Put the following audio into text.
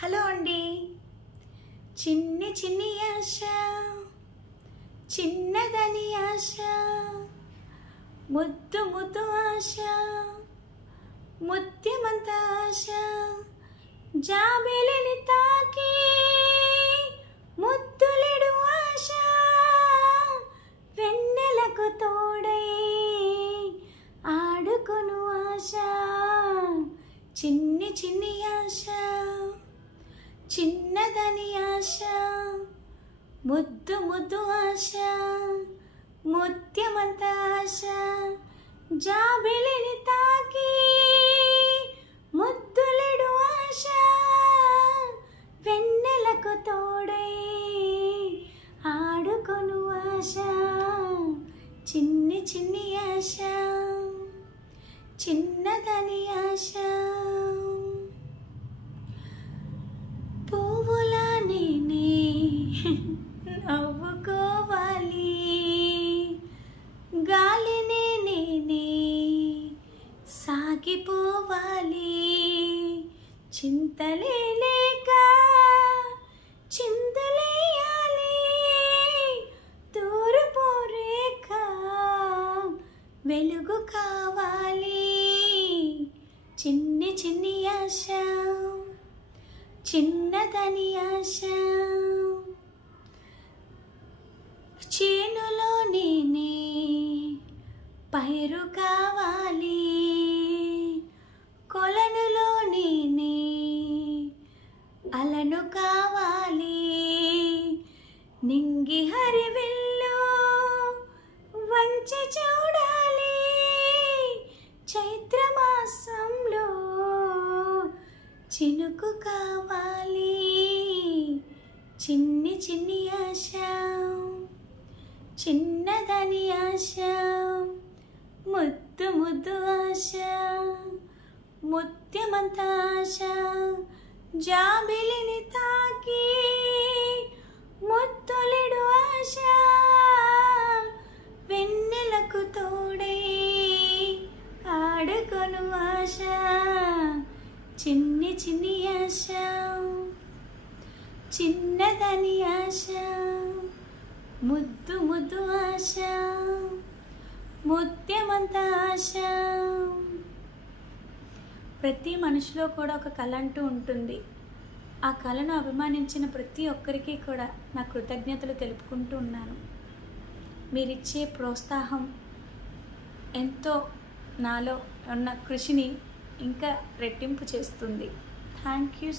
Hello అండి. చిన్ని చిన్ని ఆశ, చిన్నదని ఆశ, ముద్దు ముద్దు ఆశ, ముత్యమంత ఆశ, జాబిలిని తాకి ముద్దులెడు ఆశ, వెన్నెలకు తోడై ఆడుకొను ఆశ. చిన్ని చిన్ని ఆశ, చిన్నదని ఆశ, ముద్దు ముద్దు ఆశ, ముత్యమంత ఆశ, జాబిలిని తాకి ముద్దులెడు ఆశ, వెన్నెలకు తోడై ఆడుకొను ఆశ. చిన్ని చిన్ని ఆశ, చిన్నదని ఆశ. పువ్వులా నేనే నవ్వుకోవాలి, గాలినే నేనే సాగిపోవాలి, చింతలే లేక చిందులేయాలి, తూర్పు రేఖ వెలుగు కావాలి. చిన్ని చిన్ని ఆశ, చిన్నదని ఆశ. చేనులో నేనే పైరు కావాలి, కొలనులో నేనే అలను కావాలి, నింగి హరివిల్లు వంచి చూడాలి, చైత్రమాసంలో చినుకు కావాలి. చిన్ని చిన్ని ఆశ, చిన్నదని ఆశ, ముద్దు ముద్దు ఆశ, ముత్యమంత ఆశ, జాబిలిని తాకి ముద్దులెడు ఆశ, వెన్నెలకు తోడై ఆడుకొను ఆశ. చిన్ని చిన్ని ఆశ, చిన్నదని ఆశ, ముద్దు ముద్దు ఆశ, ముత్యమంత ఆశ. ప్రతి మనిషిలో కూడా ఒక కళ అంటూ ఉంటుంది. ఆ కళను అభిమానించిన ప్రతి ఒక్కరికి కూడా నా కృతజ్ఞతలు తెలుపుకుంటూ ఉన్నాను. మీరిచ్చే ప్రోత్సాహం ఎంతో నాలో ఉన్న కృషిని ఇంకా రెట్టింపు చేస్తుంది. Thank you.